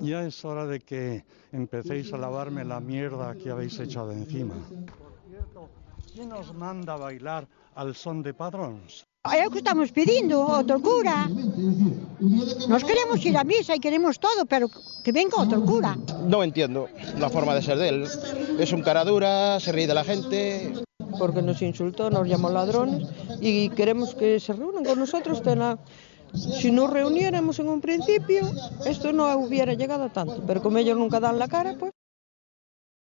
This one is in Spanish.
Ya es hora de que empecéis a lavarme la mierda que habéis echado encima. Por cierto, ¿quién os manda a bailar al son de Padróns? É o que estamos pedindo, outro cura. Nos queremos ir a misa y queremos todo, pero que venga otro cura. No entiendo la forma de ser de él. Es un cara dura, se ríe de la gente. Porque nos insultó, nos llamó ladrones y queremos que se reúnan con nosotros. Si nos reuniéramos en un principio, esto no hubiera llegado a tanto, pero como ellos nunca dan la cara, pues...